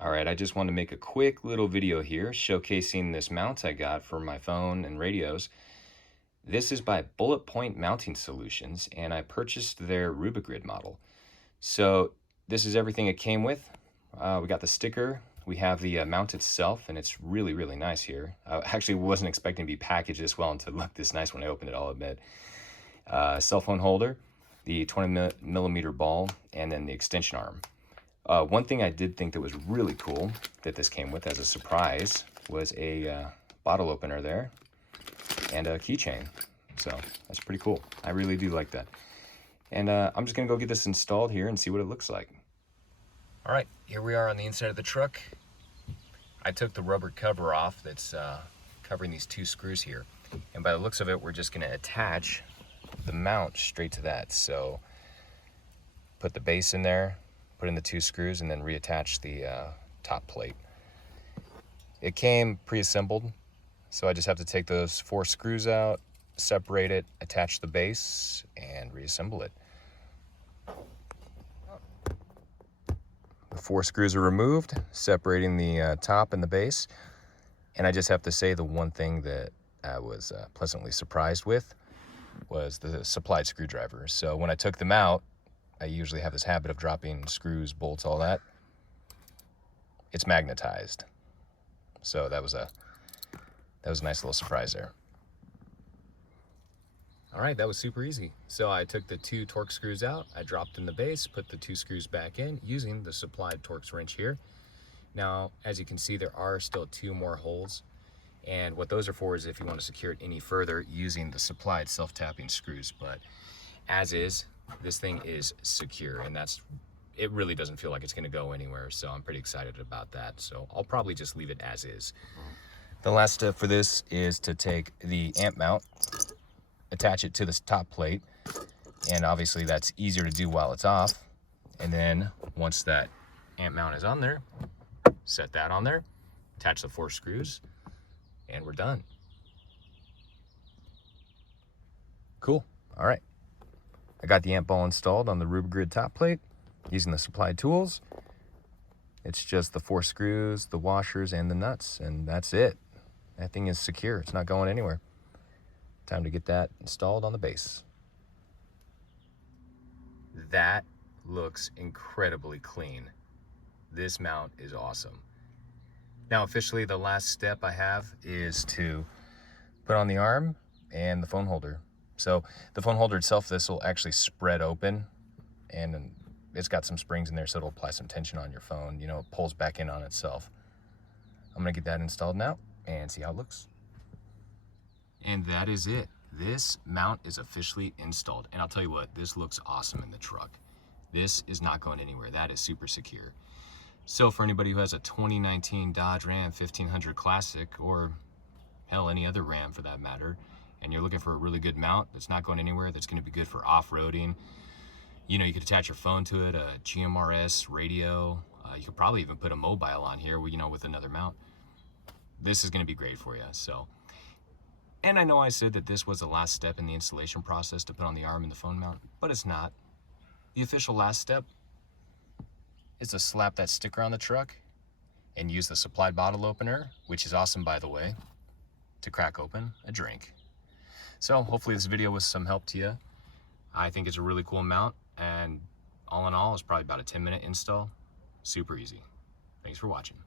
All right, I just wanted to make a quick little video here showcasing this mount I got for my phone and radios. This is by Bulletpoint Mounting Solutions, and I purchased their Rubigrid model. So this is everything it came with. We got the sticker, we have the mount itself, and it's really, really nice here. I actually wasn't expecting to be packaged this well and to look this nice when I opened it, I'll admit. Cell phone holder, the 20 millimeter ball, and then the extension arm. One thing I did think that was really cool that this came with as a surprise was a bottle opener there and a keychain. So that's pretty cool. I really do like that. And I'm just gonna go get this installed here and see what it looks like. All right, here we are on the inside of the truck. I took the rubber cover off that's covering these two screws here. And by the looks of it, we're just gonna attach the mount straight to that. So put the base in there, put in the two screws, and then reattach the top plate. It came pre-assembled, so I just have to take those 4 screws out, separate it, attach the base, and reassemble it. The 4 screws are removed, separating the top and the base. And I just have to say the one thing that I was pleasantly surprised with was the supplied screwdriver. So when I took them out, I usually have this habit of dropping screws, bolts, all that. It's magnetized. So that was a nice little surprise there. All right, that was super easy. So I took the 2 Torx screws out, I dropped in the base, put the 2 screws back in using the supplied Torx wrench here. Now, as you can see, there are still 2 more holes. And what those are for is if you want to secure it any further using the supplied self-tapping screws. But as is, this thing is secure, and it really doesn't feel like it's going to go anywhere. So I'm pretty excited about that. So I'll probably just leave it as is. The last step for this is to take the amp mount, attach it to this top plate, and obviously that's easier to do while it's off. And then once that amp mount is on there, set that on there, attach the 4 screws, and we're done. Cool. All right. I got the amp ball installed on the Rubigrid top plate using the supplied tools. It's just the 4 screws, the washers, and the nuts, and that's it. That thing is secure. It's not going anywhere. Time to get that installed on the base. That looks incredibly clean. This mount is awesome. Now, officially, the last step I have is to put on the arm and the phone holder. So the phone holder itself, this will actually spread open, and it's got some springs in there, so it'll apply some tension on your phone. You know, it pulls back in on itself. I'm gonna get that installed now and see how it looks. And that is it. This mount is officially installed. And I'll tell you what, this looks awesome in the truck. This is not going anywhere. That is super secure. So for anybody who has a 2019 Dodge Ram 1500 Classic, or hell, any other Ram for that matter, and you're looking for a really good mount that's not going anywhere, that's going to be good for off-roading, you know, you could attach your phone to it, a GMRS radio. You could probably even put a mobile on here, you know, with another mount. This is going to be great for you. So, and I know I said that this was the last step in the installation process to put on the arm and the phone mount, but it's not. The official last step is to slap that sticker on the truck and use the supplied bottle opener, which is awesome, by the way, to crack open a drink. So hopefully this video was some help to you. I think it's a really cool mount, and all in all, it's probably about a 10-minute install. Super easy. Thanks for watching.